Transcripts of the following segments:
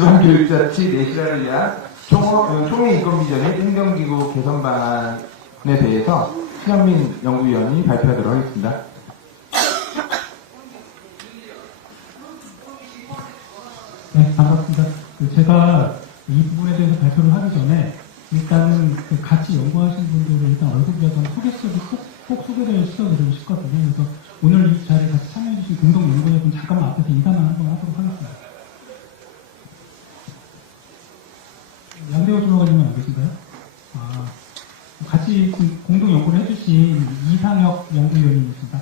지방교육자치 내실화를 위한 총회 인건비전의 행정기구 개선 방안에 대해서 신현민 연구위원이 발표하도록 하겠습니다. 네, 반갑습니다. 제가 이 부분에 대해서 발표를 하기 전에 일단은 같이 연구하신 분들을 일단 얼굴이라도 소개시켜서 꼭 소개를 시켜드리고 싶거든요. 그래서 오늘 이 자리에 같이 참여해주신 공동 연구위원 잠깐만 앞에서 인사만 한번 하도록 하겠습니다. 양대호 주무관님은 안 계신가요? 같이 공동 연구를 해주신 이상혁 연구위원님이십니다.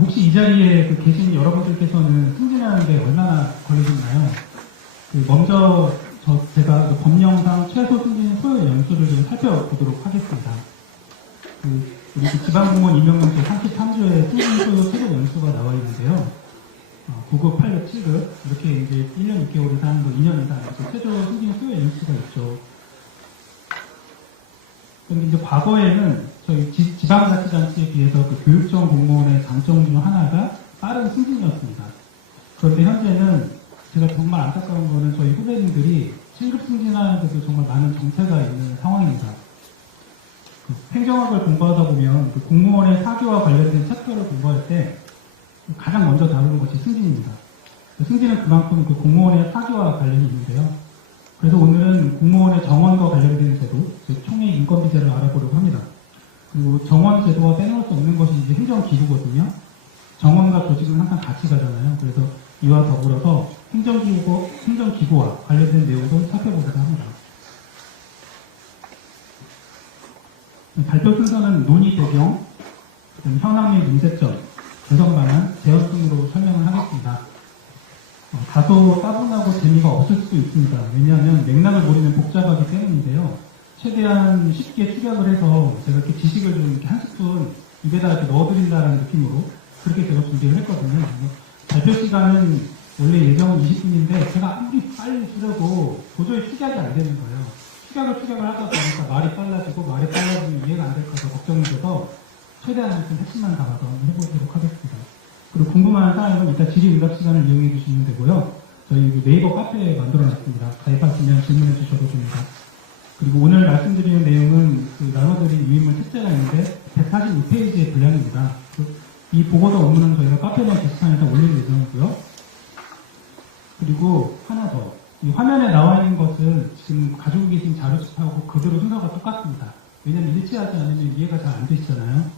혹시 이 자리에 계신 여러분들께서는 승진하는 게 얼마나 걸리셨나요? 먼저 제가 법령상 최소 승진 소요 연수를 좀 살펴보도록 하겠습니다. 우리 지방공무원 임명령제 33조에 승진 소요 최소 연수가 나와 있는데요. 9급, 8급, 7급 이렇게 이제 1년 6개월 이상, 2년 이상 최저 승진 소요 연수가 있죠. 근데 이제 과거에는 저희 지방자치단체에 비해서 교육청 공무원의 장점 중 하나가 빠른 승진이었습니다. 그런데 현재는 제가 정말 안타까운 거는 저희 후배님들이 7급 승진하는데도 정말 많은 정체가 있는 상황입니다. 행정학을 공부하다 보면 공무원의 사교와 관련된 챕터를 공부할 때 가장 먼저 다루는 것이 승진입니다. 승진은 그만큼 공무원의 사교와 관련이 있는데요. 그래서 오늘은 공무원의 정원과 관련된 제도, 즉 총회 인건비제를 알아보려고 합니다. 그리고 정원 제도와 빼놓을 수 없는 것이 이제 행정기구거든요. 정원과 조직은 항상 같이 가잖아요. 그래서 이와 더불어서 행정기구와 관련된 내용도 살펴보고자 합니다. 발표 순서는 논의 배경, 현황 및 문제점, 개선 방안, 제언 순으로 설명을 하겠습니다. 다소 따분하고 재미가 없을 수도 있습니다. 왜냐하면 맥락을 모르면 복잡하기 때문인데요. 최대한 쉽게 축약을 해서 제가 이렇게 지식을 좀 이렇게 한 스푼 입에다 이렇게 넣어드린다는 느낌으로 그렇게 제가 준비를 했거든요. 발표 시간은 원래 예정은 20분인데 제가 아무리 빨리 쓰려도 도저히 축약이 안 되는 거예요. 축약을 하다 보니까 말이 빨라지면 이해가 안 될까 봐 걱정이 돼서 최대한 핵심만 담아서 한번 해보도록 하겠습니다. 그리고 궁금한 사항은 이따 질의응답 시간을 이용해 주시면 되고요. 저희 네이버 카페에 만들어놨습니다. 가입하시면 질문해 주셔도 됩니다. 그리고 오늘 말씀드리는 내용은 나눠드린 유인물 책자가 있는데 142페이지의 분량입니다. 이 보고서 업무는 저희가 카페나 게시판에서 올릴 예정이고요. 그리고 하나 더. 이 화면에 나와 있는 것은 지금 가지고 계신 자료집하고 그대로 순서가 똑같습니다. 왜냐면 일치하지 않으면 이해가 잘 안 되시잖아요.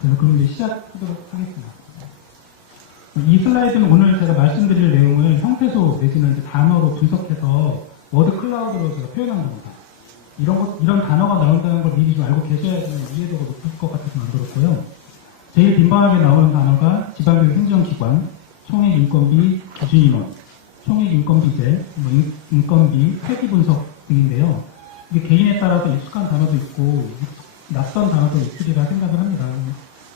그래서 그럼 이제 시작하도록 하겠습니다. 이 슬라이드는 오늘 제가 말씀드릴 내용을 형태소 내지는 이제 단어로 분석해서 워드 클라우드로 제가 표현한 겁니다. 이런 단어가 나온다는 걸 미리 좀 알고 계셔야지 이해도가 높을 것 같아서 만들었고요. 제일 빈번하게 나오는 단어가 지방교육 행정기관, 총액 인건비 기준인원, 총액 인건비제, 인건비, 회계 분석 등인데요. 이게 개인에 따라서 익숙한 단어도 있고 낯선 단어도 있으리라 생각을 합니다.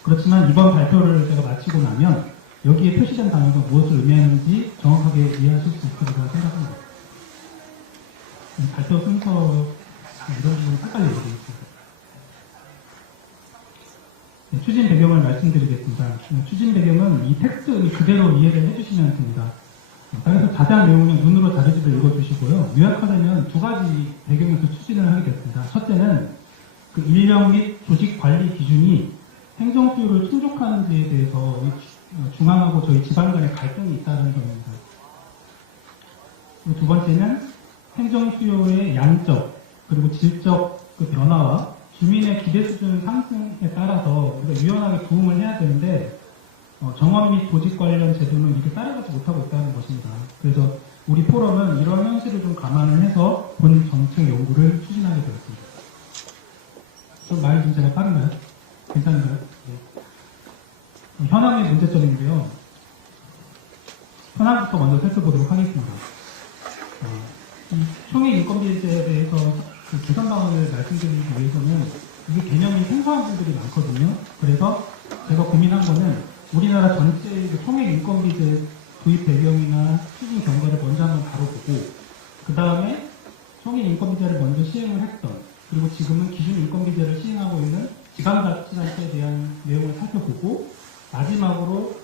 그렇지만 이번 발표를 제가 마치고 나면 여기에 표시된 단어가 무엇을 의미하는지 정확하게 이해하실 수 있으리라 생각합니다. 발표 순서 이런 부분 헷갈려 있습니다. 네, 추진 배경을 말씀드리겠습니다. 추진 배경은 이 텍스트 그대로 이해를 해주시면 됩니다. 그래서 자세한 내용은 눈으로 자료집을 읽어주시고요. 요약하려면 두 가지 배경에서 추진을 하게 됐습니다. 첫째는 인력 및 조직 관리 기준이 행정 수요를 충족하는지에 대해서 중앙하고 저희 지방 간의 갈등이 있다는 점입니다. 두 번째는 행정 수요의 양적 그리고 질적 변화와 주민의 기대 수준 상승에 따라서 우리가 유연하게 부응을 해야 되는데 정원 및 조직 관련 제도는 이렇게 따라가지 못하고 있다는 것입니다. 그래서 우리 포럼은 이런 현실을 좀 감안을 해서 본 정책 연구를 추진하게 되었습니다. 좀 말이 좀 제가 빠른가요? 괜찮은가요? 네. 현황의 문제점인데요. 현황부터 먼저 살펴보도록 하겠습니다. 이 총액 인건비제에 대해서 개선 방안을 말씀드리기 위해서는 이게 개념이 생소한 분들이 많거든요. 그래서 제가 고민한 거는 우리나라 전체의 총액 인건비제 도입 배경이나 추진 경과를 먼저 한번 다뤄보고 그 다음에 총액 인건비제를 먼저 시행을 했던 그리고 지금은 기준 인건비제를 시행하고 있는 지방자치단체에 대한 내용을 살펴보고 마지막으로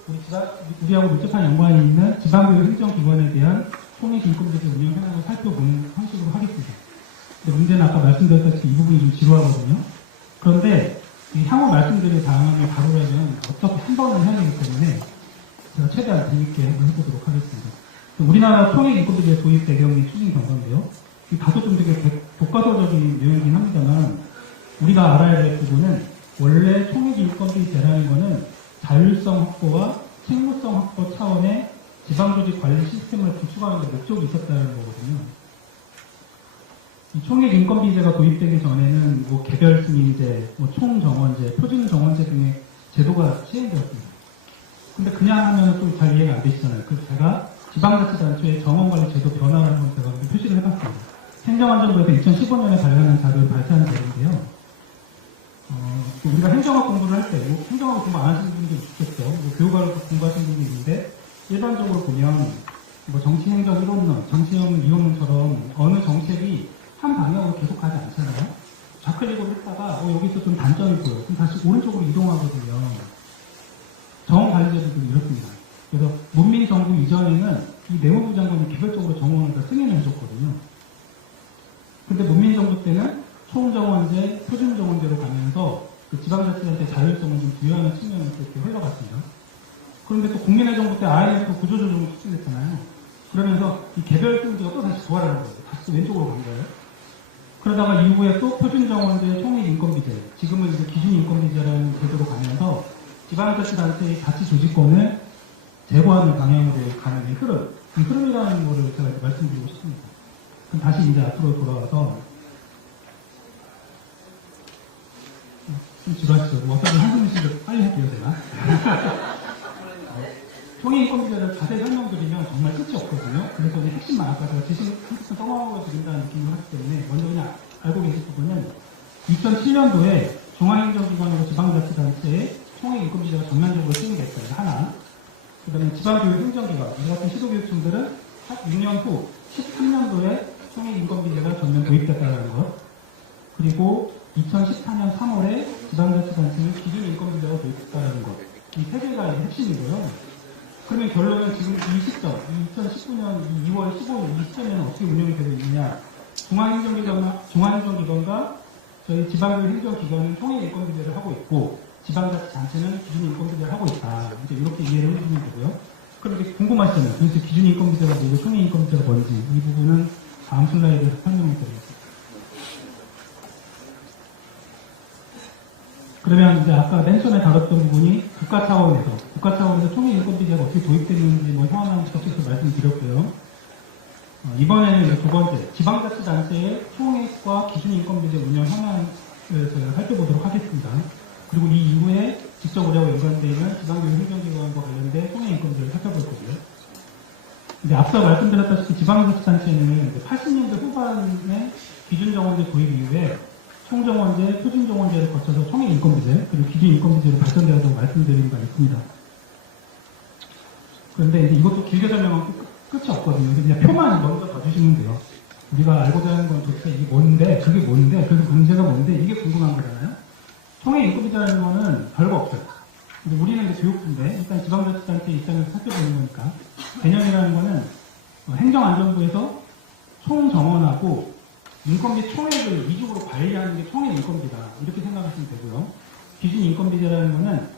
우리하고 밀접한 연관이 있는 지방교육 행정기관에 대한 총액인건비제 운영 현황을 살펴보는 형식으로 하겠습니다. 근데 문제는 아까 말씀드렸다시피 이 부분이 좀 지루하거든요. 그런데 이 향후 말씀드릴 다음에 바로라면 어차피 한 번은 해야 되기 때문에 제가 최대한 재밌게 한번 해보도록 하겠습니다. 우리나라 총액인건비제 도입 배경이 추진 경과인데요. 다소 좀 되게 교과서적인 내용이긴 합니다만 우리가 알아야 될 부분은 원래 총액인건비제라는 거는 자율성 확보와 책무성 확보 차원의 지방조직 관리 시스템을 구축하는 데 목적이 있었다는 거거든요. 이 총액인건비제가 도입되기 전에는 뭐 개별승인제, 뭐 총정원제, 표준정원제 등의 제도가 시행되었습니다. 근데 그냥 하면 좀 잘 이해가 안 되시잖아요. 그래서 제가 지방자치단체의 정원관리 제도 변화를 한번 제가 표시를 해봤습니다. 행정안전부에서 2015년에 발간한 자료를 발표한 자료인데요. 우리가 행정학 공부를 할 때, 뭐 행정학 공부 안 하시는 분들도 있겠죠. 뭐 교육학을 공부하시는 분도 있는데, 일반적으로 보면, 뭐 정치행정 1원론, 정치형 2원론처럼 어느 정책이 한 방향으로 계속 가지 않잖아요. 좌클릭을 했다가, 여기서 좀 단점이 보여요. 그럼 다시 오른쪽으로 이동하거든요. 정원관리제도도 이렇습니다. 그래서 문민정부 이전에는 이 내무부 장관이 개별적으로 정원을 다 승인을 해줬거든요. 근데 문민정부 때는 총정원제, 표준정원제로 가면서 그 지방자치단체 자율성을 좀 부여하는 측면을 이렇게 흘러갔습니다. 그런데 또 국민의 정부 때 IMF 구조조정을 추진했잖아요. 그러면서 이 개별승제가 또 다시 부활을 한 거예요. 다시 왼쪽으로 간 거예요. 그러다가 이후에 또 표준정원제, 총액인건비제, 지금은 이제 기준인건비제라는 제도로 가면서 지방자치단체의 자치조직권을 제고하는 방향으로 가는 이 흐름이라는 거를 제가 말씀드리고 싶습니다. 그럼 다시 이제 앞으로 돌아와서 좀 지루하시죠? 어차피 한숨 쉬를 빨리 할게요, 제가. 총액인건비제를 자세히 설명드리면 정말 끝이 없거든요. 그래서 이제 핵심만 아까 제가 지식 한국선 떠먹어 드린다는 느낌을 하기 때문에 먼저 그냥 알고 계실 부분은 2007년도에 중앙행정기관으로 지방자치단체에 총액인건비제가 전면적으로 시행됐어요. 하나. 그 다음에 지방교육 행정기관, 이 같은 시도교육청들은 6년 후 13년도에 총액인건비제가 전면 도입됐다는 것. 그리고 2014년 3월에 지방자치단체는 기준인건비제가 도입됐다는 것. 이 세 개가 핵심이고요. 그러면 결론은 지금 이 시점, 2019년 2월 15일 이 시점에는 어떻게 운영이 되고 있느냐. 중앙행정기관과 저희 지방교육 행정기관은 총액인건비제를 하고 있고 지방자치단체는 기준인건비제를 하고 있다. 이제 이렇게 이해를 해주시면 되고요. 그럼 이제 궁금하시잖아요. 그래서 기준인건비제가 뭐고 총액인건비제가 뭔지 이 부분은 다음 슬라이드에서 설명을 드리겠습니다. 그러면 이제 아까 맨 처음에 다뤘던 부분이 국가 차원에서 총액인건비제가 어떻게 도입됐는지 뭐 현황 적극적으로 말씀드렸고요. 이번에는 이제 두 번째 지방자치단체의 총액과 기준인건비제 운영 현황을 저희가 살펴보도록 하겠습니다. 그리고 이 이후에 직접 우리하고 연관되어 있는 지방교육 행정기관과 관련된 총액인건비제를 살펴볼 거고요. 이제 앞서 말씀드렸다시피 지방자치단체는 80년대 후반에 기준정원제 도입 이후에 총정원제, 표준정원제를 거쳐서 총액인건비제, 그리고 기준인건비제로 발전되었다고 말씀드린 바가 있습니다. 그런데 이제 이것도 길게 설명하면 끝이 없거든요. 그냥 표만 먼저 봐주시면 돼요. 우리가 알고자 하는 건 도대체 이게 뭔데, 그게 뭔데, 그래서 문제가 뭔데, 이게 궁금한 거잖아요. 총액인건비제라는 거는 별거 없어요. 근데 우리는 이제 교육부인데, 일단 지방자치단체 입장에서 살펴보는 거니까, 개념이라는 거는 행정안전부에서 총정원하고 인건비 총액을 이중으로 관리하는 게 총액인건비다. 이렇게 생각하시면 되고요. 기준인건비제라는 거는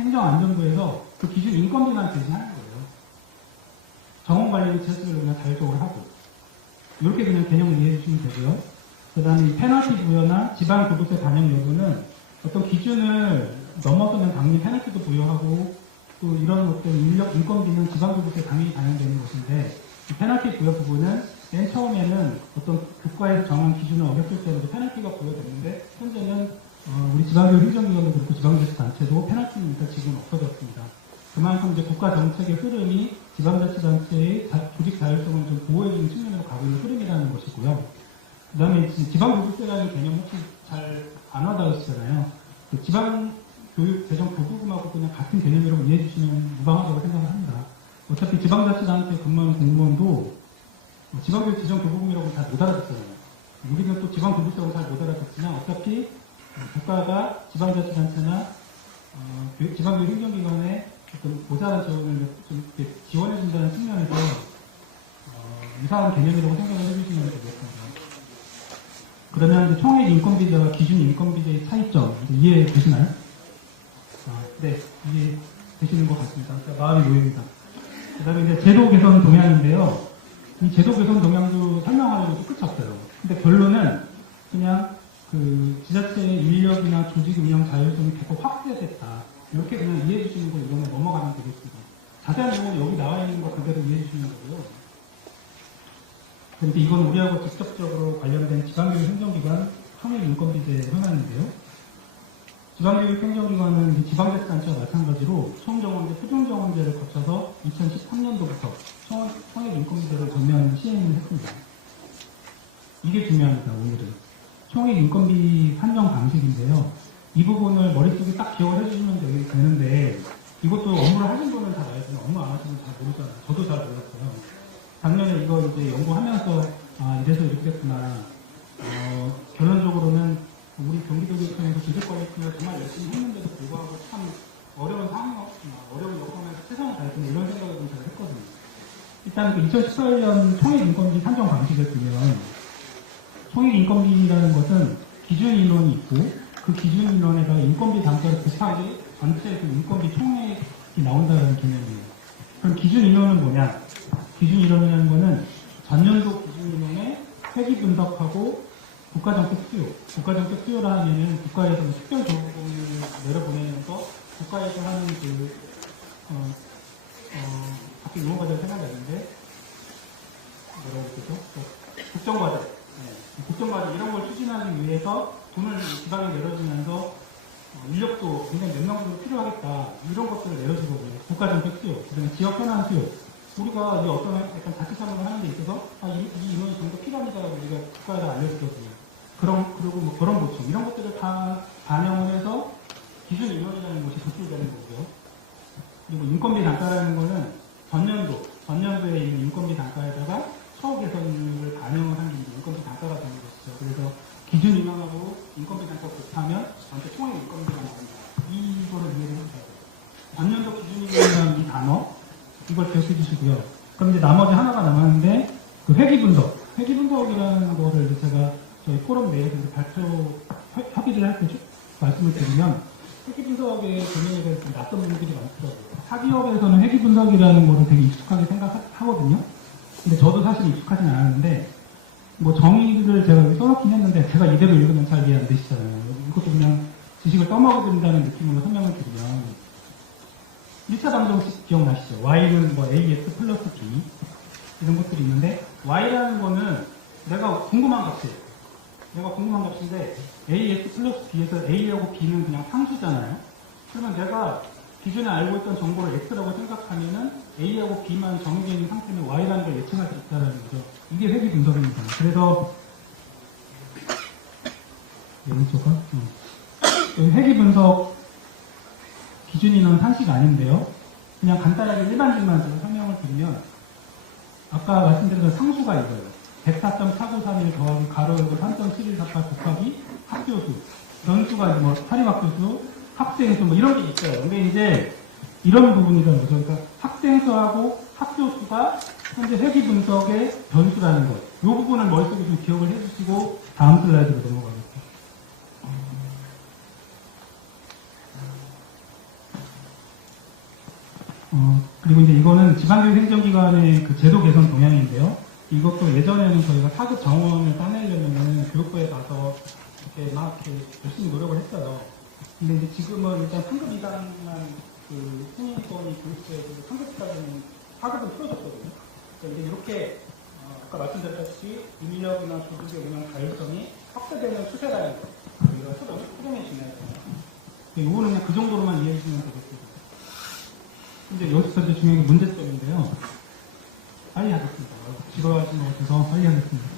행정안전부에서 그 기준인건비만 제시하는 거예요. 정원관리를 제시를 그냥 자율적으로 하고. 이렇게 그냥 개념을 이해해 주시면 되고요. 그 다음에 페널티 부여나 지방교부세 반영 여부는 어떤 기준을 넘어서면 당연히 페널티도 부여하고 또 이런 어떤 인건비는 지방교부세 당연히 반영되는 것인데 이 페널티 부여 부분은 맨 처음에는 어떤 국가에서 정한 기준을 어겼을 때는 페널티가 부여됐는데 현재는 우리 지방교육 행정기관도 그렇고 지방자치단체도 페널티는 일단 지금 없어졌습니다. 그만큼 이제 국가 정책의 흐름이 지방자치단체의 조직 자율성을 좀 보호해주는 측면으로 가고 있는 흐름이라는 것이고요. 그 다음에 지방교부세라는 개념 혹시 잘 안 와닿으시잖아요. 그 지방교육재정교부금하고 그냥 같은 개념이라고 이해해 주시면 무방하다고 생각을 합니다. 어차피 지방자치단체 근무하는 공무원도 지방교육재정교부금이라고 잘 못 알아듣잖아요. 우리는 또 지방교부세라고 잘 못 알아듣지만 어차피 국가가 지방자치단체나 지방교육 행정기관에 어떤 모자란 지원을 좀 이렇게 지원해준다는 측면에서 유사한 개념이라고 생각을 해주시면 되겠습니다. 그러면 이제 총액 인건비제와 기준 인건비제의 차이점 이해되시나요? 네, 이해되시는 것 같습니다. 그러니까 마음이 놓입니다. 그 다음에 이제 제도 개선 동향인데요. 이 제도 개선 동향도 설명하려면 끝이 없어요. 근데 결론은 그냥 그 지자체의 인력이나 조직 운영 자율성이 계속 확대됐다. 이렇게 그냥 이해해 주시는 거 이거는 넘어가면 되겠습니다. 자세한 내용은 여기 나와 있는 거 그대로 이해해 주시는 거고요. 그런데 이건 우리하고 직접적으로 관련된 지방교육 행정기관 총액 인건비제 현안인데요. 지방교육 행정기관은 지방자치단체와 마찬가지로 총정원제, 표준정원제를 거쳐서 2013년도부터 총액 인건비제를 전면 시행을 했습니다. 이게 중요합니다, 오늘은. 총액 인건비 산정 방식인데요. 이 부분을 머릿속에 딱 기억을 해주시면 되는데, 이것도 업무를 하신 분은 잘 알지만 업무 안 하시면 잘 모르잖아요. 저도 잘 몰랐어요. 작년에 이거 이제 연구하면서, 이래서 이렇게 했구나. 결론적으로는 우리 경기도교육청에서 기술관리팀을 정말 열심히 했는데도 불구하고 참 어려운 어려운 여건에서 최선을 다했구나 이런 생각을 좀 잘 했거든요. 일단 그 2018년 총액 인건비 산정 방식을 보면 총액 인건비라는 것은 기준 인원이 있고 그 기준 인원에다가 인건비 단가를 곱하기 전체 그 인건비 총액이 나온다는 개념이에요. 그럼 기준 인원은 뭐냐? 기준 인원이라는 거는 전년도 기준 인원의 회기 분석하고 국가정책 수요. 국가정책 수요라 하면은 국가에서 특별 조건을 내려보내면서 국가에서 하는 갑자기 용어 과제를 생각나는데 뭐라고 그러죠? 국정과제. 네. 국정과제 이런 걸 추진하기 위해서 돈을 지방에 내려주면서 인력도 굉장히 몇 명 정도 필요하겠다. 이런 것들을 내려주거든요. 국가정책 수요. 그다음에 지역 현안 수요. 우리가 이 어떤 약간 자치사업을 하는 데 있어서 이 인원이 정도 필요합니다라고 우리가 국가에다 알려주거든요. 그리고 뭐 그런 보충 이런 것들을 다 반영을 해서 기준 인원이라는 것이 도출되는 거고요. 그리고 인건비 단가라는 거는 전년도에 있는 인건비 단가에다가 처우 개선을 반영을 하는 게 인건비 단가가 되는 것이죠. 그래서 기준 인원하고 인건비 단가 곱하면 전체 총액 인건비가 나옵니다. 이거를 이해를 해주셔야 돼요. 전년도 기준 인원이라는 이 단어 이걸 기억해 주시고요. 그럼 이제 나머지 하나가 남았는데 그 회기 분석이라는 거를 이제 제가 저희 포럼 내에서 협의를 할 때 말씀을 드리면 회기 분석의 개념에 대해서 좀 낯선 분들이 많더라고요. 사기업에서는 회기 분석이라는 거를 되게 익숙하게 생각하거든요. 근데 저도 사실 익숙하진 않았는데 뭐 정의를 제가 여기 써놓긴 했는데 제가 이대로 읽으면 잘 이해 안 되시잖아요. 이것도 그냥 지식을 떠먹어드린다는 느낌으로 설명을 드리면 1차 방정식 기억나시죠? y는 뭐 ax 플러스 b 이런 것들이 있는데 y라는 거는 내가 궁금한 값인데 ax 플러스 b에서 a하고 b는 그냥 상수잖아요. 그러면 내가 기존에 알고 있던 정보를 x라고 생각하면은 a하고 b만 정해져 있는 상태는 y라는 걸 예측할 수 있다는 거죠. 이게 회귀 분석입니다. 그래서 회귀 분석 기준인은 상식 아닌데요. 그냥 간단하게 일반적만 설명을 드리면 아까 말씀드린 상수가 이거예요. 104.4931 더하기 가로 열고 3.7148 곱하기 학교수, 변수가 뭐 사립학교수, 학생수 뭐 이런 게 있어요. 근데 이제 이런 부분이라는 거죠. 그러니까 학생수하고 학교수가 현재 회귀 분석의 변수라는 것. 이 부분을 머릿속에 좀 기억을 해주시고 다음 슬라이드로 넘어가겠습니다. 그리고 이제 이거는 지방교육 행정기관의 그 제도 개선 동향인데요. 이것도 예전에는 저희가 4급 정원을 따내려면 교육부에 가서 이렇게 막 이렇게 열심히 노력을 했어요. 근데 이제 지금은 일단 3급 이상만 그 승인권이 교육부에 3급까지는 4급은 풀어졌거든요. 그러니까 이제 이렇게 아까 말씀드렸다시피 인력이나 조직의 운영 가율성이 확대되는 추세라는 거. 이런 흐름이 중요하잖아요. 이거는 그냥 그 정도로만 이해해 주시면 되겠습니다. 근데 여기서 이제 중요한 게 문제점인데요. 빨리 하겠습니다. 지루하신 것 같아서 빨리 하겠습니다.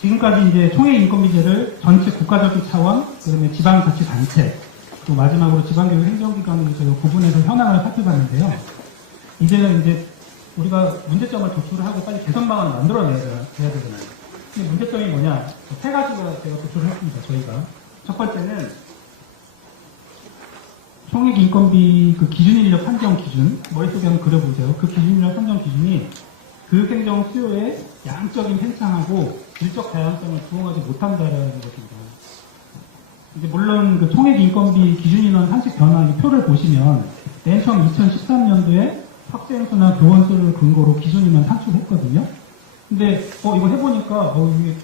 지금까지 이제 총액 인건비제를 전체 국가적인 차원, 그다음에 지방자치단체, 또 마지막으로 지방교육 행정기관으로 저희가 구분해서 현황을 살펴봤는데요. 이제는 이제 우리가 문제점을 도출을 하고 빨리 개선 방안을 만들어내야 되잖아요. 근데 문제점이 뭐냐? 세 가지가 제가 도출을 했습니다. 저희가. 첫 번째는 총액 인건비 그 기준 인력 산정 기준, 머릿속에 한번 그려보세요. 그 기준 인력 산정 기준이 교육행정 수요의 양적인 팽창하고 질적 다양성을 부응하지 못한다라는 것입니다. 이제 물론 그 총액 인건비 기준 인원 산식 변화 이 표를 보시면 맨 처음 2013년도에 학생 수나 교원 수를 근거로 기준 인원 산출했거든요. 근데 이거 해보니까 이게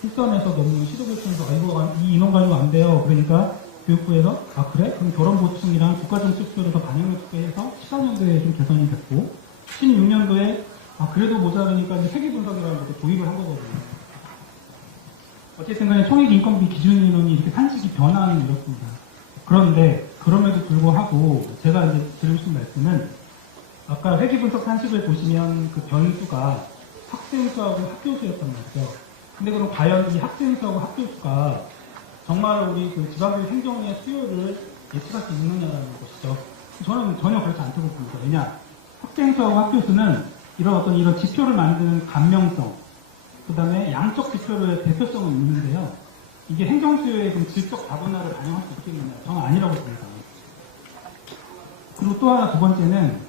실선에서 너무 시도교육청에서 이 인원 가지고 안 돼요. 그러니까 교육부에서 그래? 그럼 결혼 보충이랑 국가정책수를 더 반영을 줄게 해서 14년도에 좀 개선이 됐고 16년도에 그래도 모자라니까 이제 세계 분석이라는 것도 도입을 한 거거든요. 어쨌든 간에 총액 인건비 기준 인원이 이렇게 산식이 변화는 이렇습니다. 그런데 그럼에도 불구하고 제가 이제 드리고 싶은 말씀은 아까 회계 분석 산식을 보시면 그 변수가 학생 수하고 학교 수였단 말이죠. 근데 그럼 과연 이 학생 수하고 학교 수가 정말 우리 그 지방교육 행정의 수요를 예측할 수 있느냐라는 것이죠. 저는 전혀 그렇지 않다고 봅니다. 왜냐? 학생 수하고 학교 수는 이런 지표를 만드는 감명성, 그 다음에 양적 지표의 대표성은 있는데요. 이게 행정 수요의 그 질적 다분화를 반영할 수 있겠느냐? 저는 아니라고 봅니다. 그리고 또 하나 두 번째는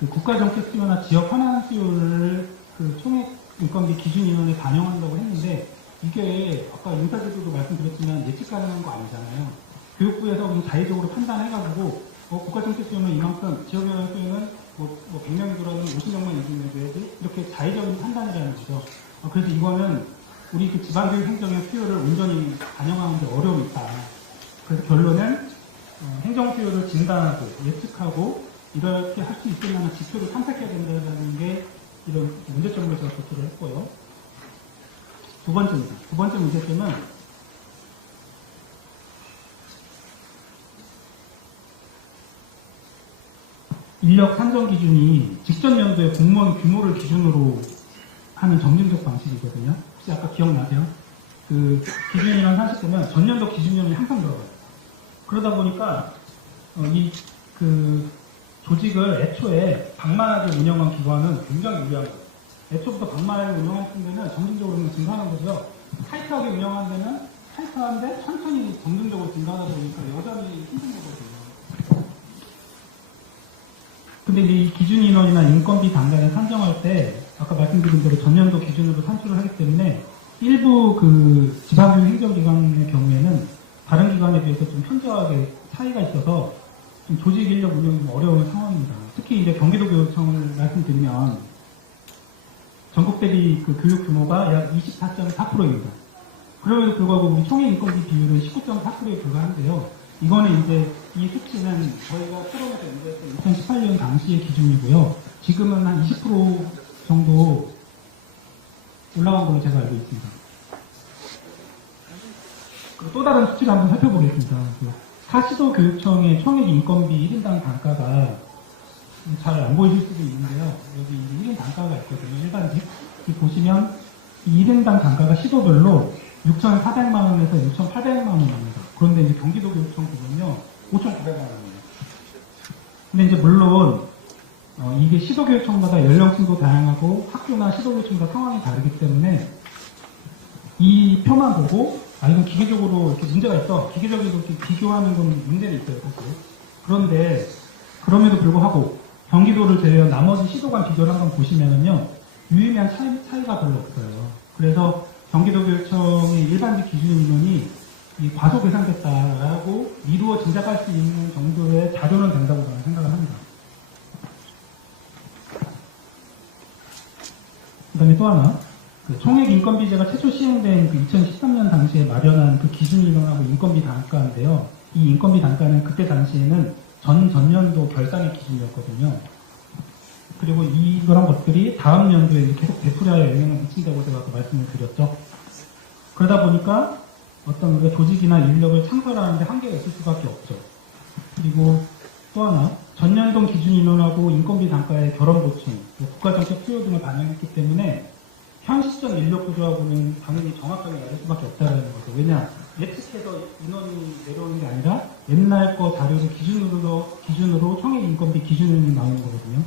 그 국가정책 수요나 지역 현안 수요를 그 총액 인건비 기준 인원에 반영한다고 했는데 이게 아까 인사제도도 말씀드렸지만 예측 가능한 거 아니잖아요. 교육부에서 그냥 자의적으로 판단해가지고 국가정책 수요는 이만큼, 지역 현안 수요는 100명이 들어오면 50명만 인증해줘야지 이렇게 자의적인 판단이라는 거죠. 그래서 이거는 우리 그 지방교육 행정의 수요를 온전히 반영하는 데 어려움이 있다. 그래서 결론은 행정 수요를 진단하고 예측하고 이렇게 할 수 있으면 지표를 탐색해야 된다는 게 이런 문제점으로 제가 도출을 했고요. 두 번째입니다. 두 번째 문제점은 인력 산정 기준이 직전 연도의 공무원 규모를 기준으로 하는 점진적 방식이거든요. 혹시 아까 기억나세요? 그 기준이랑 사실 보면 전년도 기준연이 항상 들어가요. 그러다 보니까 그 조직을 애초에 방만하게 운영한 기관은 굉장히 유리한 거예요. 애초부터 방만하게 운영할 때는 점진적으로 증가하는 거죠. 타이트하게 운영하는 데는 타이트한데 천천히 점진적으로 증가하다 보니까 여전히 힘든 거거든요. 근데 이 기준 인원이나 인건비 단가를 산정할 때 아까 말씀드린 대로 전년도 기준으로 산출을 하기 때문에 일부 그 지방교육 행정기관의 경우에는 다른 기관에 비해서 좀 현저하게 차이가 있어서 좀 조직 인력 운영이 좀 어려운 상황입니다. 특히 이제 경기도교육청을 말씀드리면 전국 대비 그 교육 규모가 약 24.4%입니다. 그럼에도 불구하고 우리 총액 인건비 비율은 19.4%에 불과한데요. 이거는 이제 이 수치는 저희가 토론에서 연구했던 2018년 당시의 기준이고요. 지금은 한 20% 정도 올라간 걸로 제가 알고 있습니다. 또 다른 수치를 한번 살펴보겠습니다. 사시도 교육청의 총액 인건비 1인당 단가가 잘 안 보이실 수도 있는데요. 여기 1인 단가가 있거든요. 일반직. 보시면 이 1인당 단가가 시도별로 6,400만 원에서 6,800만 원입니다. 그런데 이제 경기도 교육청 보면요. 5,900만 원이에요. 근데 이제 물론 이게 시도교육청마다 연령층도 다양하고 학교나 시도교육청마다 상황이 다르기 때문에 이 표만 보고 이건 기계적으로 이렇게 문제가 있어. 기계적으로 이렇게 비교하는 건 문제는 있어요. 사실. 그런데 그럼에도 불구하고 경기도를 제외한 나머지 시도 간 비교를 한번 보시면은요. 유의미한 차이가 별로 없어요. 그래서 경기도교육청의 일반직 기준 인원이 과소 계산됐다라고 미루어 짐작할 수 있는 정도의 자료는 된다고 저는 생각을 합니다. 그 다음에 또 하나, 총액 인건비제가 최초 시행된 그 2013년 당시에 마련한 그 기준 인원하고 인건비 단가인데요. 이 인건비 단가는 그때 당시에는 전년도 결산의 기준이었거든요. 그리고 이런 것들이 다음 연도에 계속 되풀이하여 영향을 미친다고 제가 아까 말씀을 드렸죠. 그러다 보니까 어떤 우리가 조직이나 인력을 창설하는데 한계가 있을 수밖에 없죠. 그리고 또 하나, 전년도 기준 인원하고 인건비 단가의 결혼 보충, 국가정책 수요 등을 반영했기 때문에 현 시점 인력 구조하고는 당연히 정확하게 맞을 수밖에 없다는 거죠. 왜냐, 예측해서 인원이 내려오는 게 아니라 옛날 거 자료를 기준으로 총액 인건비 기준이 나오는 거거든요.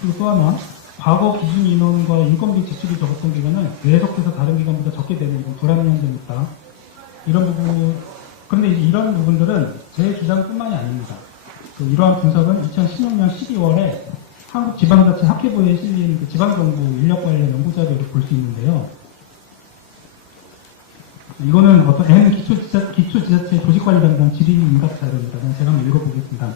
그리고 또 하나, 과거 기준 인원과 인건비 지출이 적었던 기간은 계속해서 다른 기간보다 적게 되는 이건 불합리한 점이 있다. 이런 부분, 그런데 이제 이런 부분들은 제 주장뿐만이 아닙니다. 이러한 분석은 2016년 12월에 한국지방자치 학회부에 실린 그 지방정부 인력 관련 연구 자료를 볼 수 있는데요. 이거는 어떤 N 기초지자체 조직관리담당 질의응답 자료입니다. 제가 한번 읽어보겠습니다.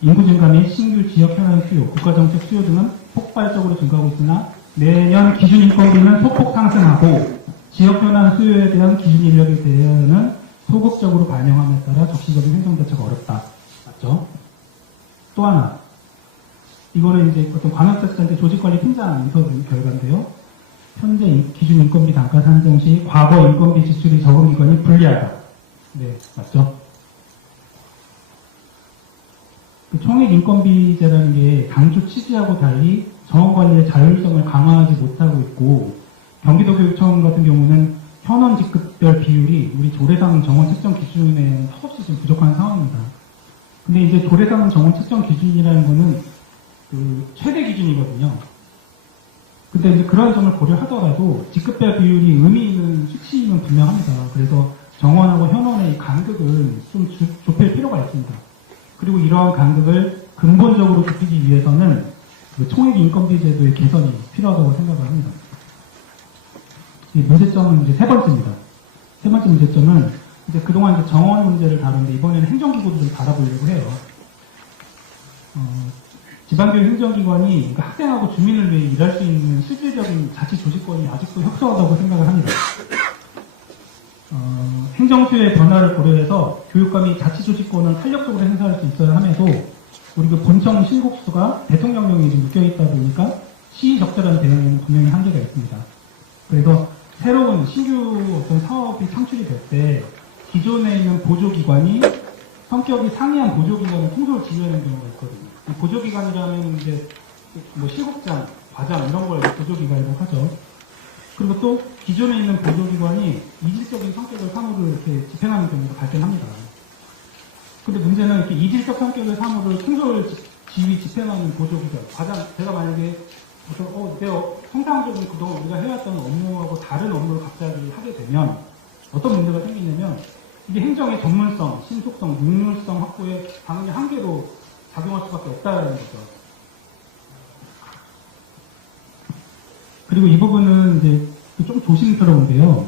인구 증가 및 신규 지역 현황 수요, 국가정책 수요 등은 폭발적으로 증가하고 있으나 내년 기준 인건비는 소폭 상승하고 지역 현황 수요에 대한 기준 인력에 대해서는 소극적으로 반영함에 따라 적시적인 행정 자체가 어렵다. 맞죠? 또 하나, 이거는 이제 어떤 광역자치단체 조직관리 팀장 인터뷰 결과인데요. 현재 기준 인건비 단가 산정 시 과거 인건비 지출이 적은 기관이 불리하다. 네, 맞죠? 총액 인건비제라는 게 당초 취지하고 달리 정원관리의 자율성을 강화하지 못하고 있고, 경기도교육청 같은 경우는 현원 직급별 비율이 우리 조례상 정원 책정 기준에 턱없이 지금 부족한 상황입니다. 근데 이제 조례상 정원 책정 기준이라는 거는 그 최대 기준이거든요. 근데 이제 그런 점을 고려하더라도 직급별 비율이 의미 있는 수치는 분명합니다. 그래서 정원하고 현원의 간극을 좀 좁힐 필요가 있습니다. 그리고 이러한 간극을 근본적으로 좁히기 위해서는 그 총액 인건비 제도의 개선이 필요하다고 생각을 합니다. 이 문제점은 이제 세 번째입니다. 세 번째 문제점은 이제 그동안 이제 정원 문제를 다루는데 이번에는 행정기구도 좀 다뤄보려고 해요. 지방교육 행정기관이 그러니까 학생하고 주민을 위해 일할 수 있는 실질적인 자치 조직권이 아직도 협소하다고 생각을 합니다. 행정수의 변화를 고려해서 교육감 및 자치 조직권을 탄력적으로 행사할 수 있어야 함에도 우리 그 본청 실국수가 대통령령에 좀 묶여있다 보니까 시의적절한 대응에는 분명히 한계가 있습니다. 그래서 새로운 신규 어떤 사업이 창출이 될 때 기존에 있는 보조기관이 성격이 상이한 보조기관을 통솔 지휘하는 경우가 있거든요. 이 보조기관이라면 이제 뭐 실국장, 과장 이런 걸 보조기관이라고 하죠. 그리고 또 기존에 있는 보조기관이 이질적인 성격을 상호를 이렇게 집행하는 경우가 발생합니다. 근데 문제는 이렇게 이질적 성격의 상호를 통솔 지휘 집행하는 보조기관, 과장, 제가 만약에 내가 통상적인 그동안 우리가 해왔던 업무하고 다른 업무를 갑자기 하게 되면 어떤 문제가 생기냐면 이게 행정의 전문성, 신속성, 능률성 확보에 당연히 한계로 작용할 수밖에 없다는 거죠. 그리고 이 부분은 이제 좀 조심스러운데요.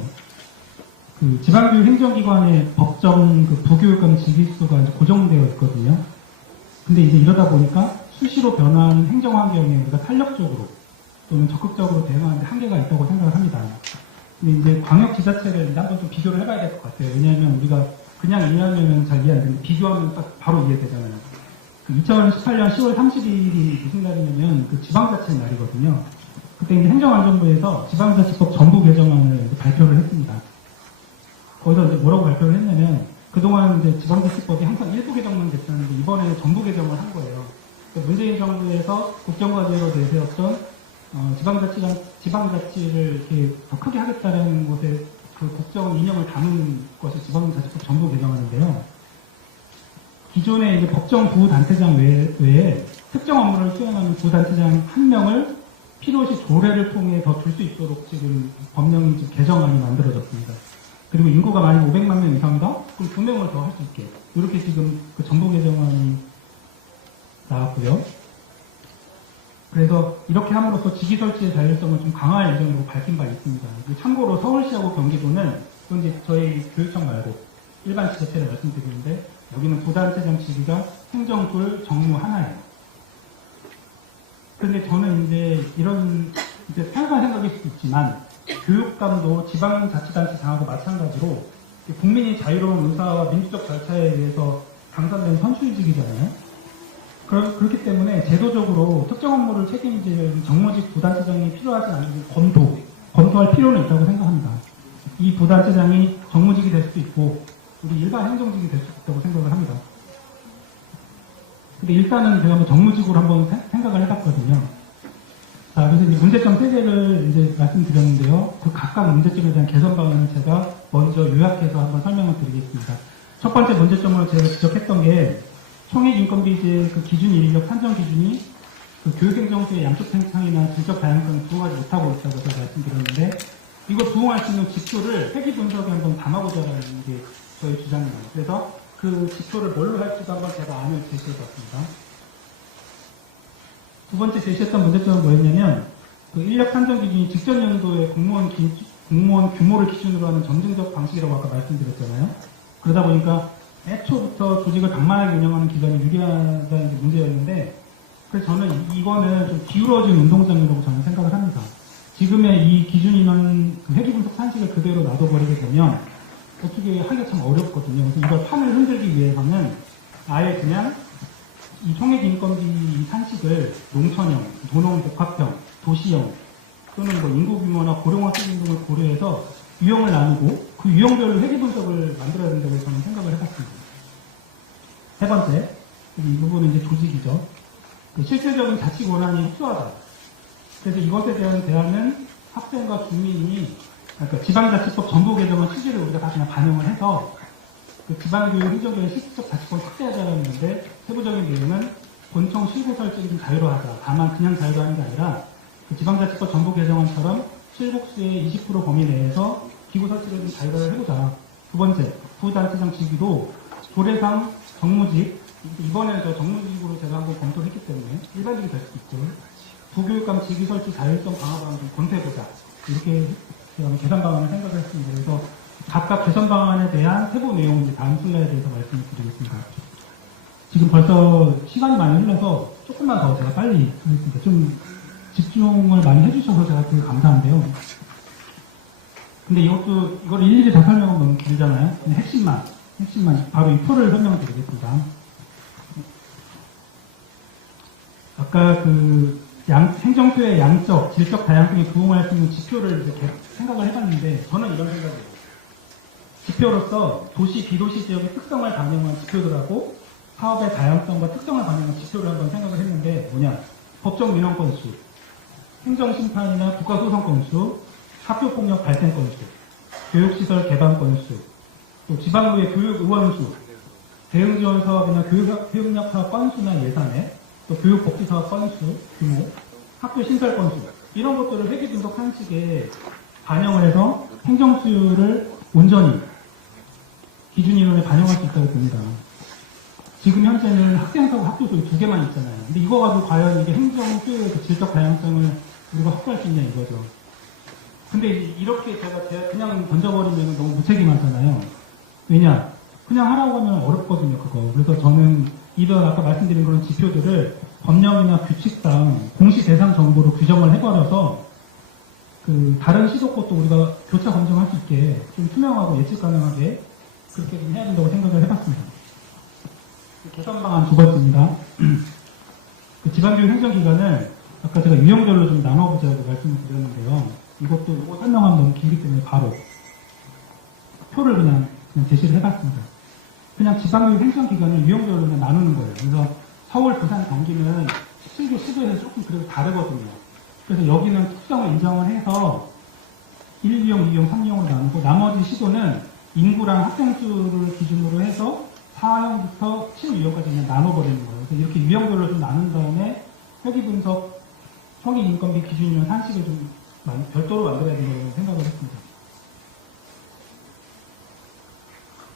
그 지방교육 행정기관의 법정 그 부교육감 직위수가 이제 고정되어 있거든요. 근데 이제 이러다 보니까 수시로 변화하는 행정 환경에 우리가 탄력적으로 또는 적극적으로 대응하는데 한계가 있다고 생각을 합니다. 근데 이제 광역지자체를 한번 좀 비교를 해봐야 될 것 같아요. 왜냐하면 우리가 그냥 이해하면 잘 이해 안 되는데 비교하면 딱 바로 이해되잖아요. 그 2018년 10월 30일이 무슨 날이냐면 그 지방자치 날이거든요. 그때 이제 행정안전부에서 지방자치법 전부 개정안을 발표를 했습니다. 거기서 이제 뭐라고 발표를 했냐면 그동안 이제 지방자치법이 항상 일부 개정만 됐었는데 이번에는 전부 개정을 한 거예요. 그러니까 문재인 정부에서 국정과제로 내세웠던 지방자치를 이렇게 더 크게 하겠다는 것에 그 국정 이념을 담은 것이 지방자치법 전부 개정하는데요. 기존의 이제 법정 부단체장 외에 특정 업무를 수행하는 부단체장 한 명을 필요시 조례를 통해 더 줄 수 있도록 지금 법령이 지금 개정안이 만들어졌습니다. 그리고 인구가 만약 500만 명 이상이다? 그럼 2명을 더 할 수 있게. 이렇게 지금 그 정부 개정안이 나왔고요. 그래서 이렇게 함으로써 직위 설치의 자율성을 좀 강화할 예정이라고 밝힌 바 있습니다. 참고로 서울시하고 경기도는 또 이제 저희 교육청 말고 일반 지자체를 말씀드리는데 여기는 부단체장 직위가 행정불 정무 하나예요. 그런데 저는 이제 이런 이제 편한 생각일 수도 있지만 교육감도 지방자치단체장하고 마찬가지로 국민이 자유로운 의사와 민주적 절차에 의해서 당선된 선출직이잖아요. 그렇기 때문에 제도적으로 특정 업무를 책임질 정무직 부단체장이 필요하지 않은 검토할 필요는 있다고 생각합니다. 이 부단체장이 정무직이 될 수도 있고 우리 일반 행정직이 될 수도 있다고 생각을 합니다. 근데 일단은 제가 정무직으로 한번 생각을 해봤거든요. 자, 그래서 이제 문제점 3개를 이제 말씀드렸는데요. 그 각각 문제점에 대한 개선 방안을 제가 먼저 요약해서 한번 설명을 드리겠습니다. 첫 번째 문제점으로 제가 지적했던 게 총액 인건비제 그 기준 인력 산정 기준이 그 교육행정수의 양적 팽창이나 질적 다양성을 부응하지 못하고 있다고 제가 말씀드렸는데 이거 부응할 수 있는 지표를 회계 분석에 한번 담아보자는 게 저희 주장입니다. 그래서 그 지표를 뭘로 할지도 한번 제가 안을 제시해봤습니다. 두 번째 제시했던 문제점은 뭐였냐면 그 인력 산정 기준이 직전 연도의 공무원 규모를 기준으로 하는 점증적 방식이라고 아까 말씀드렸잖아요. 그러다 보니까 애초부터 조직을 방만하게 운영하는 기관이 유리하다는 게 문제였는데, 그래서 저는 이거는 좀 기울어진 운동장이라고 저는 생각을 합니다. 지금의 이 기준 인원 회계 분석 산식을 그대로 놔둬버리게 되면 어떻게 하기가 참 어렵거든요. 그래서 이걸 판을 흔들기 위해서는 아예 그냥 이 총액 인건비 산식을 농촌형, 도농복합형, 도시형 또는 뭐 인구 규모나 고령화 수준 등을 고려해서 유형을 나누고 그 유형별로 회계 분석을 만들어야 된다고 저는 생각을 해봤습니다. 세 번째, 이 부분은 이제 조직이죠. 실질적인 자치 권한이 흡수하다. 그래서 이것에 대한 대안은 학생과 주민이, 그러니까 지방자치법 전부 개정의 취지를 우리가 다 그냥 반영을 해서 그 지방교육 행정교육 실질적 자치권 확대하자는 건데, 세부적인 내용은 본청 실구 설정이 좀 자유로하자. 다만 그냥 자유로하는 게 아니라 그 지방자치법 전부 개정안처럼 실국수의 20% 범위 내에서 기구 설치를 좀 자유화를 해보자. 두 번째, 부단체장 직위도 조례상 정무직, 이번에는 저 정무직으로 제가 한번 검토를 했기 때문에 일반직이 될 수도 있고, 부교육감 직위 설치 자율성 강화 방안 좀 검토해보자. 이렇게 제가 개선 방안을 생각을 했습니다. 그래서 각각 개선 방안에 대한 세부 내용은 이제 다음 슬라이드에 대해서 말씀을 드리겠습니다. 지금 벌써 시간이 많이 흘러서 조금만 더 제가 빨리 하겠습니다. 좀 집중을 많이 해주셔서 제가 되게 감사한데요. 근데 이걸 일일이 다 설명하면 너무 길잖아요. 핵심만 바로 이 표를 설명드리겠습니다. 아까 행정수의 양적, 질적 다양성에 부응할 수 있는 지표를 이렇게 생각을 해봤는데, 저는 이런 생각이에요. 지표로서 도시, 비도시 지역의 특성을 반영한 지표들하고 사업의 다양성과 특성을 반영한 지표를 한번 생각을 했는데, 뭐냐? 법정 민원 건수, 행정심판이나 국가소송 건수, 학교폭력 발생 건수, 교육시설 개방 건수, 또 지방의회 교육 의원수, 대응지원 사업이나 교육력 사업 건수나 예산에, 또 교육복지 사업 건수, 규모, 학교 신설 건수, 이런 것들을 회계 분석 산식에 반영을 해서 행정 수요를 온전히 기준 인원에 반영할 수 있다고 봅니다. 지금 현재는 학생수하고 학교 수요 두 개만 있잖아요. 근데 이거 가지고 과연 이게 행정 수요의 그 질적 다양성을 우리가 확보할 수 있냐 이거죠. 근데 이렇게 제가 그냥 던져버리면 너무 무책임하잖아요. 왜냐? 그냥 하라고 하면 어렵거든요, 그거. 그래서 저는 이런 아까 말씀드린 그런 지표들을 법령이나 규칙상 공시 대상 정보로 규정을 해버려서 다른 시도 것도 우리가 교차 검증할 수 있게 좀 투명하고 예측 가능하게 그렇게 좀 해야 된다고 생각을 해봤습니다. 개선 방안 두 번째입니다. 지방교육 행정기관을 아까 제가 유형별로 좀 나눠보자고 말씀을 드렸는데요. 이거 설명하면 너무 길기 때문에 바로 표를 그냥 제시를 해봤습니다. 그냥 지방교육 행정기관을 유형별로 그냥 나누는 거예요. 그래서 서울, 부산, 경기는 실기 시도에서 조금 그래도 다르거든요. 그래서 여기는 특성을 인정을 해서 1유형, 2유형, 3유형으로 나누고 나머지 시도는 인구랑 학생 수를 기준으로 해서 4형부터 7유형까지 그냥 나눠버리는 거예요. 그래서 이렇게 유형별로 좀 나눈 다음에 회계 분석, 총액 인건비 기준이나 산식을 좀 별도로 만들어야 된다고 생각을 했습니다.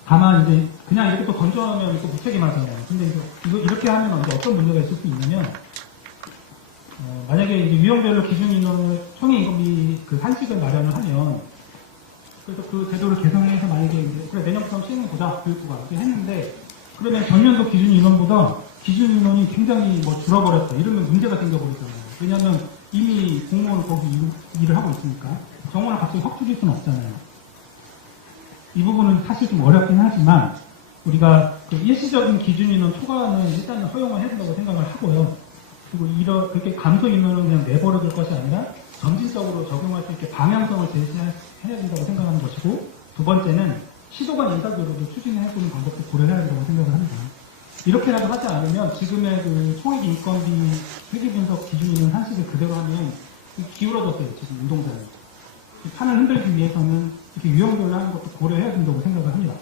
다만 이제 그냥 이렇게 또 던져놓으면 또 무책임하잖아요. 근데 이거 이렇게 하면 이제 어떤 문제가 있을 수 있냐면, 만약에 이제 유형별로 기준 인원을 총액 인건비 그 산식을 마련을 하면, 그래서 그 제도를 개선해서 만약에 이제 그래 내년부터 시행해 보자 교육부가 이렇게 했는데, 그러면 전년도 기준 인원보다 기준 인원이 굉장히 줄어버렸다 이러면 문제가 생겨버리잖아요. 왜냐하면 이미 공무원은 거기 일을 하고 있으니까 정원을 갑자기 확 줄일 수는 없잖아요. 이 부분은 사실 좀 어렵긴 하지만 우리가 그 일시적인 기준 인원 초과는 일단 허용을 해야 된다고 생각을 하고요. 그리고 그렇게 감소 인원을 그냥 내버려 둘 것이 아니라 점진적으로 적용할 수 있게 방향성을 제시해야 된다고 생각하는 것이고, 두 번째는 시도간 인사교육을 추진해보는 방법도 고려해야 된다고 생각을 합니다. 이렇게라도 하지 않으면 지금의 그 총액 인건비 회계 분석 기준 인원 산식을 그대로 하면 기울어졌어요, 지금 운동장이. 판을 흔들기 위해서는 이렇게 유형별로 하는 것도 고려해야 된다고 생각을 합니다.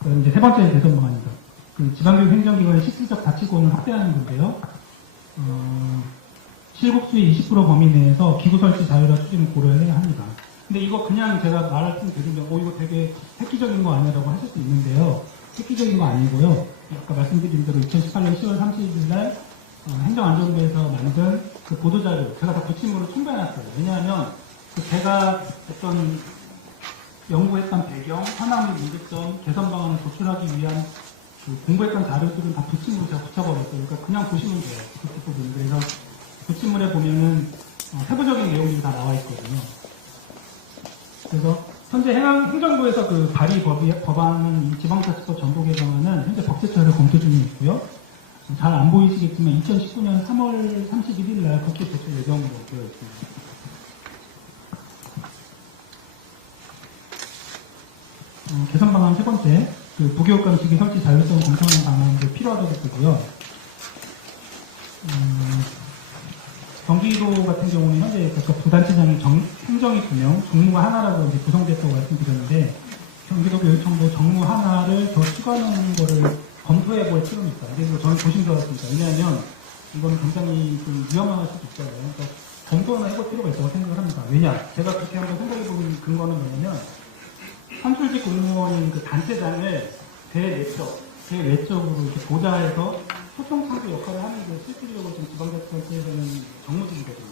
그럼 이제 세 번째 개선 방안입니다. 그 지방교육 행정기관의 실질적 가치권을 확대하는 건데요. 실국수의 20% 범위 내에서 기구 설치 자율화 추진을 고려해야 합니다. 근데 이거 그냥 제가 말씀드리면 이거 되게 획기적인 거 아니라고 하실 수 있는데요. 획기적인 거 아니고요. 아까 말씀드린 대로 2018년 10월 30일 날 행정안전부에서 만든 그 보도자료 제가 다 붙임으로 첨부해놨어요. 왜냐하면 제가 어떤 연구했던 배경, 현황의 문제점, 개선 방안을 도출하기 위한 그 공부했던 자료들은 다 붙임으로 제가 붙여버렸어요. 그러니까 그냥 보시면 돼요. 그 부분. 그래서 붙임물에 보면은 세부적인 내용들이 다 나와 있거든요. 그래서 현재 행정부에서 그 발의 법안은 이 지방자치법 전부 개정안은 현재 법제처를 검토 중에 있고요. 잘 안 보이시겠지만 2019년 3월 31일 날 국회 제출 예정으로 되어 있습니다. 개선 방안 세 번째, 그 부교육감 직위 설치 자율성 검토하는 방안도 필요하다고 보고요. 경기도 같은 경우는 현재 각각 부단체장이 행정이 2명, 정무가 하나라고 이제 구성됐다고 말씀드렸는데, 경기도 교육청도 정무 하나를 더 추가하는 거를 검토해 볼 필요는 있다. 그래서 저는 조심스러웠습니다. 왜냐하면 이거는 굉장히 좀 위험할 수도 있잖아요. 그러니까 검토는 해볼 필요가 있다고 생각을 합니다. 왜냐? 제가 그렇게 한번 생각해 본 근거는 뭐냐면, 선출직 공무원인 그 단체장을 대외적으로 이렇게 보좌해서 소통 창구 역할을 하는 게 실질적으로 지금 지방자치단체에서는 정무직이거든요.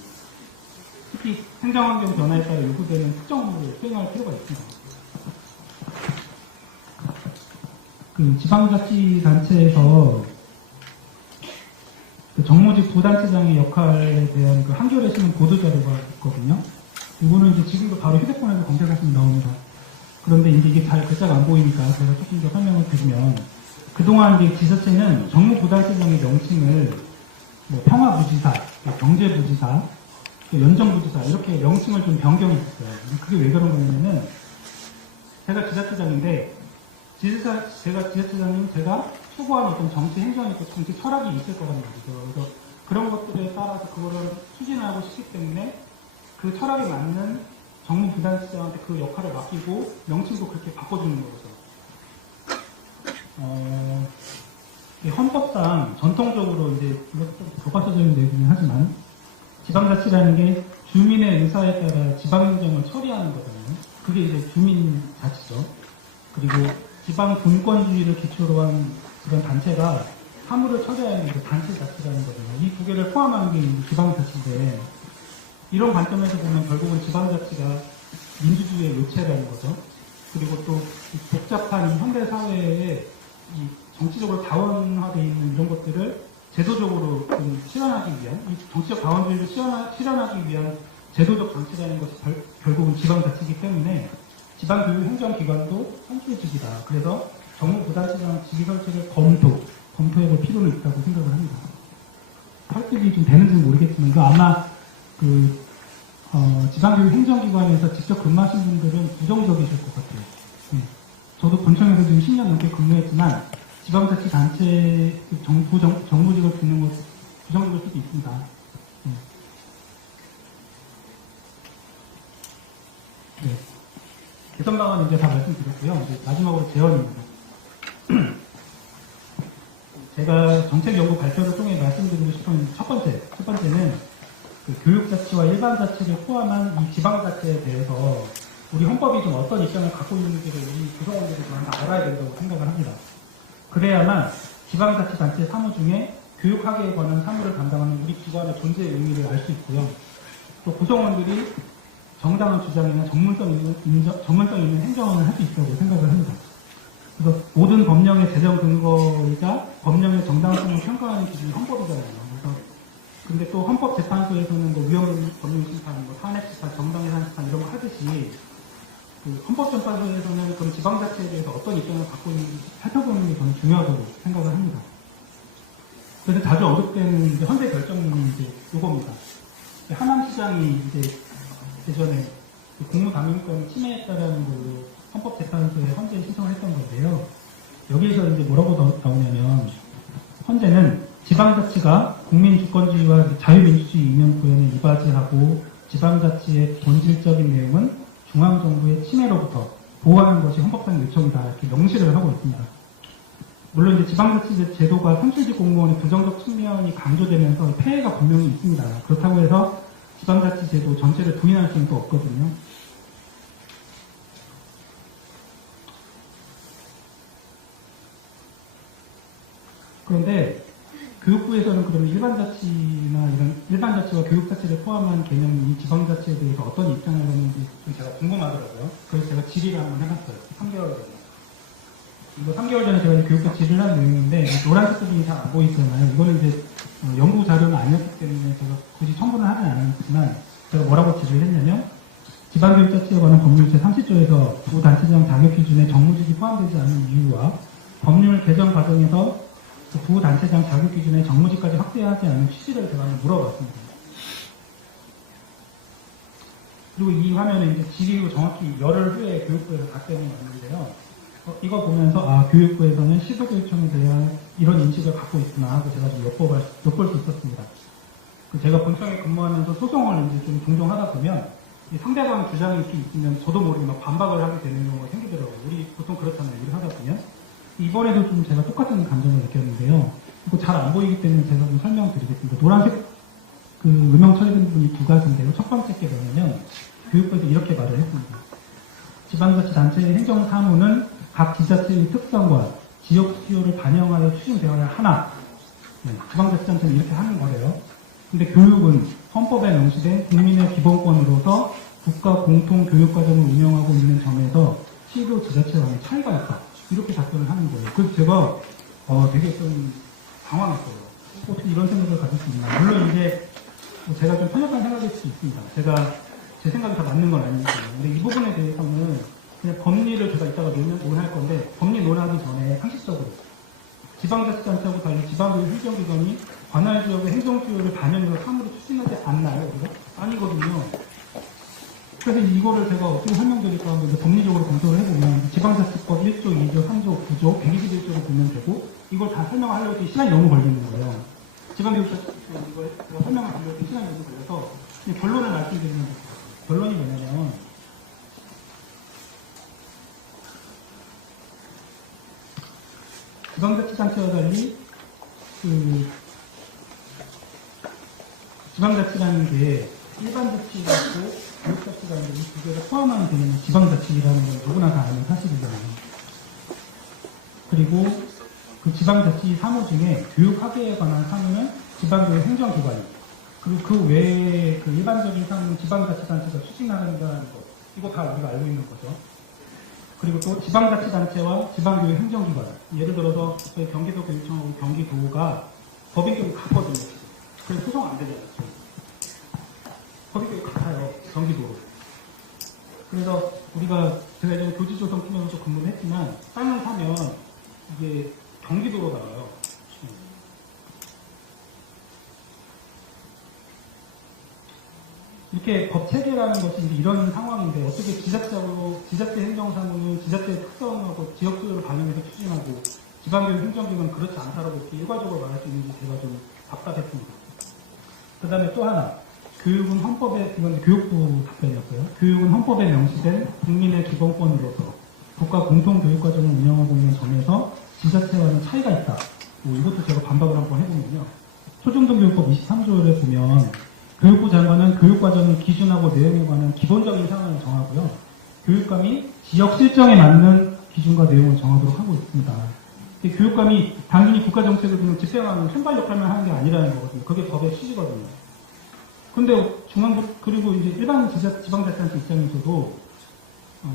특히 행정환경 변화에 따라 요구되는 특정 업무를 수행할 필요가 있습니다. 그 지방자치단체에서 그 정무직 부단체장의 역할에 대한 그 한겨레 신문 보도자료가 있거든요. 이거는 이제 지금도 바로 휴대폰에서 검색하시면 나옵니다. 그런데 이제 이게 잘 글자가 안 보이니까 제가 조금 더 설명을 드리면, 그동안 이제 지자체는 정무부단체장의 명칭을 뭐 평화부지사, 경제부지사, 연정부지사 이렇게 명칭을 좀 변경했어요. 그게 왜 그런 거냐면은, 제가 지자체장인데 제가 지자체장님 제가 추구하는 어떤 정치 행정이 있고 정치 철학이 있을 거란 말이죠. 그래서 그런 것들에 따라서 그거를 추진하고 싶기 때문에 그 철학에 맞는 정무부단체장한테 그 역할을 맡기고 명칭도 그렇게 바꿔주는 거죠. 헌법상 전통적으로 이제 이것도 좀 교과서적인 내용이긴 하지만 지방자치라는 게 주민의 의사에 따라 지방행정을 처리하는 거잖아요. 그게 이제 주민자치죠. 그리고 지방분권주의를 기초로 한 그런 단체가 사무를 처리하는 게 단체자치라는 거잖아요. 이 두 개를 포함하는 게 지방자치인데, 이런 관점에서 보면 결국은 지방자치가 민주주의의 요체라는 거죠. 그리고 또 복잡한 현대사회에 이 정치적으로 다원화되어 있는 이런 것들을 제도적으로 좀 실현하기 위한, 이 정치적 다원주의를 실현하기 위한 제도적 장치라는 것이 결국은 지방자치이기 때문에 지방교육행정기관도 선출직이다. 그래서 정무부단체장 직위 설치를 검토해볼 필요는 있다고 생각을 합니다. 설득이 좀 되는지는 모르겠지만, 이거 아마 지방교육 행정기관에서 직접 근무하신 분들은 부정적이실 것 같아요. 저도 본청에서 지금 10년 넘게 근무했지만, 지방자치단체 정무직을 두는 것 부정적일 수도 있습니다. 네. 개선 방안은 이제 다 말씀드렸고요. 이제 마지막으로 제언입니다. 제가 정책연구 발표를 통해 말씀드리고 싶은 첫 번째는 그 교육자치와 일반자치를 포함한 이 지방자치에 대해서 우리 헌법이 좀 어떤 입장을 갖고 있는지를 우리 구성원들이 좀 알아야 된다고 생각을 합니다. 그래야만 지방자치단체 사무 중에 교육학에 관한 사무를 담당하는 우리 기관의 존재의 의미를 알 수 있고요. 또 구성원들이 정당한 주장이나 전문성 있는 행정을 할 수 있다고 생각을 합니다. 그래서 모든 법령의 제정 근거이자 법령의 정당성을 평가하는 기준이 헌법이잖아요. 그래서 근데 또 헌법재판소에서는 뭐 위헌 법률심판, 뭐 탄핵심판, 정당해산심판 이런 거 하듯이 그 헌법재판소에서는 그럼 지방자치에 대해서 어떤 입장을 갖고 있는지 살펴보는 게 저는 중요하다고 생각을 합니다. 그래서 자주 언급되는 이제 헌재 결정문이 이제 요겁니다. 하남시장이 이제 예전에 공무담임권 침해했다라는 걸로 헌법재판소에 헌재에 신청을 했던 건데요. 여기에서 이제 뭐라고 나오냐면, 헌재는 지방자치가 국민주권주의와 자유민주주의 이념 구현에 이바지하고 지방자치의 본질적인 내용은 중앙정부의 침해로부터 보호하는 것이 헌법상 요청이다. 이렇게 명시를 하고 있습니다. 물론 이제 지방자치 제도가 선출직 공무원의 부정적 측면이 강조되면서 폐해가 분명히 있습니다. 그렇다고 해서 지방자치 제도 전체를 부인할 수는 또 없거든요. 그런데 교육부에서는 그러면 일반자치나 이런 일반자치와 교육자치를 포함한 개념인 이 지방자치에 대해서 어떤 입장을 했는지 좀 제가 궁금하더라고요. 그래서 제가 질의를 한번 해봤어요. 3개월 전에. 이거 3개월 전에 제가 교육부 질의를 한 내용인데 노란색 부분이 잘 안 보이잖아요. 이거는 이제 연구 자료는 아니었기 때문에 제가 굳이 첨부는 하진 않았지만 제가 뭐라고 질의를 했냐면 지방교육자치에 관한 법률 제30조에서 부 단체장 자격 기준에 정무직이 포함되지 않는 이유와 법률 개정 과정에서 부 단체장 자격 기준에 정무직까지 확대하지 않는 취지를 제가 한번 물어봤습니다. 그리고 이 화면에 이제 질의 후 정확히 열흘 후에 교육부에서 답변이 왔는데요. 이거 보면서 교육부에서는 시도교육청에 대한 이런 인식을 갖고 있구나 하고 제가 좀 엿볼 수 있었습니다. 제가 본청에 근무하면서 소송을 이제 좀 종종 하다 보면 상대방 주장이 이렇게 있으면 저도 모르게 막 반박을 하게 되는 경우가 생기더라고요. 우리 보통 그렇잖아요. 일을 하다 보면. 이번에도 좀 제가 똑같은 감정을 느꼈는데요. 이거 잘 안 보이기 때문에 제가 좀 설명드리겠습니다. 노란색 그 음영 처리된 부분이 두 가지인데요. 첫 번째 게 뭐냐면 교육부에서 이렇게 말을 했습니다. 지방자치단체의 행정사무는 각 지자체의 특성과 지역 수요를 반영하여 추진되어야 하나 지방자치단체는 이렇게 하는 거래요. 근데 교육은 헌법에 명시된 국민의 기본권으로서 국가 공통 교육과정을 운영하고 있는 점에서 시도 지자체와는 차이가 있다. 이렇게 답변을 하는 거예요. 그래서 제가 되게 좀 당황했어요. 어떻게 이런 생각을 가질 수 있나. 물론 이제 제가 좀 편협한 생각일 수 있습니다. 제가 제 생각이 다 맞는 건 아니니까요. 근데 이 부분에 대해서는 그냥 법리를 제가 이따가 논할 건데 법리 논하기 전에 상식적으로 지방자치단체하고 달리 지방교육 행정기관이 관할 지역의 행정수요를 반영해서 사무를 추진하지 않나요? 우리가? 아니거든요. 그래서 이거를 제가 어떻게 설명드릴까 하면 이제 법리적으로 검토를 해보면 지방자치법 1조, 2조, 3조, 9조, 121조를 보면 되고 이걸 다 설명하려고 시간이 너무 걸리는 거예요. 지방교육자치법 이거 제가 설명을 하려고 시간이 너무 걸려서 결론을 말씀드리면 돼요. 결론이 뭐냐면 지방자치단체와 달리 지방자치라는 게 일반자치가 있고 교육자치가 있는데 이 두 개를 포함하는 개념이 지방자치라는 건 누구나 다 아는 사실이잖아요. 그리고 그 지방자치 사무 중에 교육학계에 관한 사무는 지방교육 행정기관이 그리고 그 외에 그 일반적인 사무는 지방자치단체가 추진하는 것 이거 다 우리가 알고 있는 거죠. 그리고 또 지방자치단체와 지방교육 행정기관 예를 들어서 저희 경기도 교육청하고 경기도가 법인격이 같거든요. 그래서 소송 안 되잖아요. 법인격이 같아요. 경기도로. 그래서 우리가 제가 이제 교지조성 팀에서 근무를 했지만 땅을 사면 이게 경기도로 나와요. 이렇게 법 체계라는 것이 이제 이런 상황인데 어떻게 지자체 행정사무는 지자체의 특성하고 지역 수요를 반영해서 추진하고 지방교육 행정기관은 그렇지 않다라고 이렇게 일괄적으로 말할 수 있는지 제가 좀 답답했습니다. 그 다음에 또 하나 교육은 헌법에 이건 교육부 답변이었고요. 교육은 헌법에 명시된 국민의 기본권으로서 국가 공통 교육과정을 운영하고 있는 점에서 지자체와는 차이가 있다. 뭐 이것도 제가 반박을 한번 해보면요. 초중등교육법 23조를 보면 교육부 장관은 교육과정의 기준하고 내용에 관한 기본적인 사항을 정하고요. 교육감이 지역 실정에 맞는 기준과 내용을 정하도록 하고 있습니다. 교육감이 단순히 국가정책을 그냥 집행하는 손발 역할만 하는 게 아니라는 거거든요. 그게 법의 취지거든요. 근데 그리고 이제 일반 지방자치단체 입장에서도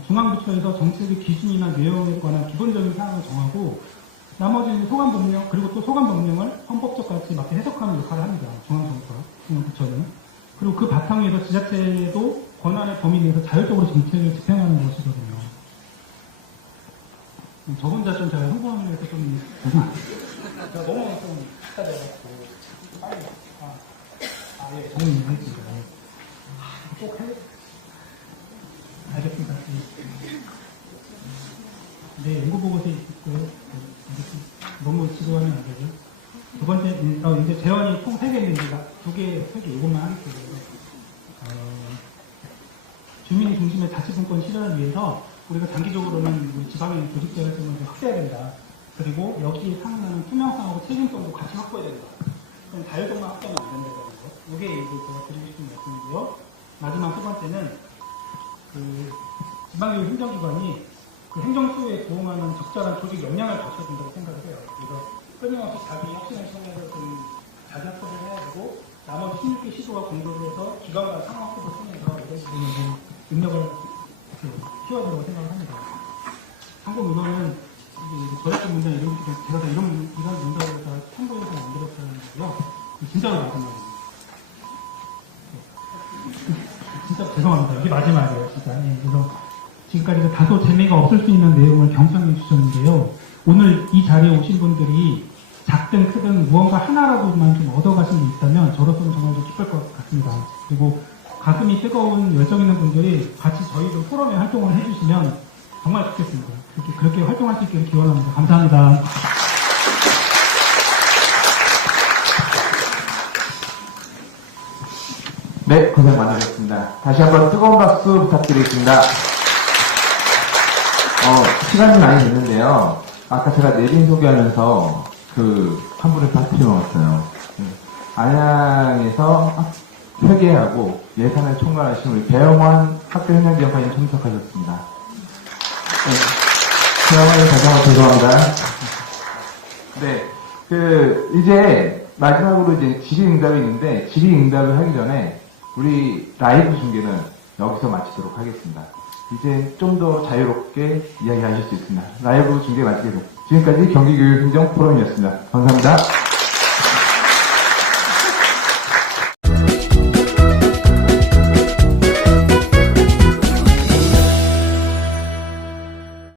중앙부처에서 정책의 기준이나 내용에 관한 기본적인 사항을 정하고 나머지 소관법령 그리고 또 소관법령을 헌법적 가치에 맞게 해석하는 역할을 합니다. 중앙부처는. 그리고 그 바탕에서 지자체도 권한의 범위 내에서 자율적으로 정책을 집행하는 것이거든요. 저 혼자 좀 제가 홍보하는 데서 좀 제가 너무 좀 식사돼가지고 빨리 예, 정리를 했습니다. 꼭 해. 알겠습니다. 네, 연구보고서에 있고 너무 지루하면 안 되죠. 두 번째, 이제 재원이 총 3개인데, 2개, 3개, 이것만 하겠습니다. 주민 중심의 자치분권 실현을 위해서 우리가 장기적으로는 우리 지방의 조직적 활동을 좀 확대해야 된다. 그리고 여기에 상응하는 투명성하고 책임성도 같이 확보해야 된다. 그럼 자율적만 확보하면 안 된다는 거. 이게 이제 제가 드리고 싶은 말씀이고요. 마지막 세 번째는 그 지방교육 행정기관이 그 행정수에 부응하는 적절한 조직 역량을 갖춰야 된다고 생각을 해요. 그래서 끊임없이 자기 혁신을 통해서 좀 자기 학습을 해야 되고 나머지 16개 시도와 공부를 해서 기관과 상학습을 통해서 이런 부분에 좀 능력을 키워야 된다고 생각을 합니다. 한국 문화는 저작권 문제 이런 게 제가 다 이런 문제를 다 참고해서 만들었다는 거고요. 진짜로 마지막입니다. 진짜 죄송합니다. 이게 마지막이에요, 진짜. 예, 그래서 지금까지 다소 재미가 없을 수 있는 내용을 경청해 주셨는데요. 오늘 이 자리에 오신 분들이 작든 크든 무언가 하나라도만 좀 얻어가신 게 있다면 저로서는 정말 좀 기쁠 것 같습니다. 그리고 가슴이 뜨거운 열정 있는 분들이 같이 저희 좀 포럼에 활동을 해주시면 정말 좋겠습니다. 그렇게 활동할 수 있기를 기원합니다. 감사합니다. 네, 고생 많으셨습니다. 다시 한번 뜨거운 박수 부탁드리겠습니다. 시간이 많이 됐는데요. 아까 제가 내빈 소개하면서 한 분을 빠뜨려먹었어요. 안양에서 회계하고 예산을 총괄하신 우리 배영환 학교행정지원관님 참석하셨습니다. 네, 배영환님 다시 한번 죄송합니다. 네, 이제 마지막으로 이제 질의응답이 있는데 질의응답을 하기 전에 우리 라이브 중계는 여기서 마치도록 하겠습니다. 이제 좀 더 자유롭게 이야기하실 수 있습니다. 라이브 중계 마치겠습니다. 지금까지 경기교육행정 포럼이었습니다. 감사합니다.